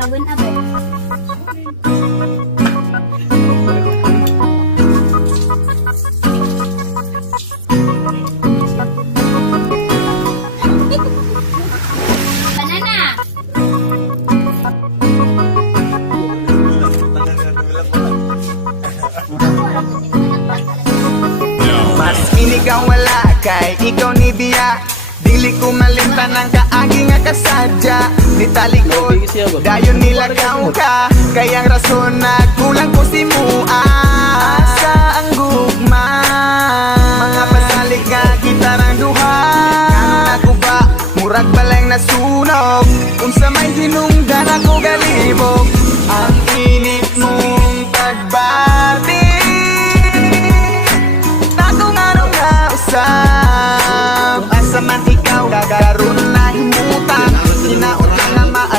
Babon abot. Banana. Mas inigaw wala kay ikaw ni Bia. Dili ko malimtan ang kaagi nga kasadya. Ni talikod, dayon nilagaw ka. Kayang rason na kulang ko si Mua. Asa ang gugma, mga pasalig nga gitarang duha. Kanon ako ba, murag balang nasunog. Kung sa may hinungdan ako galibog.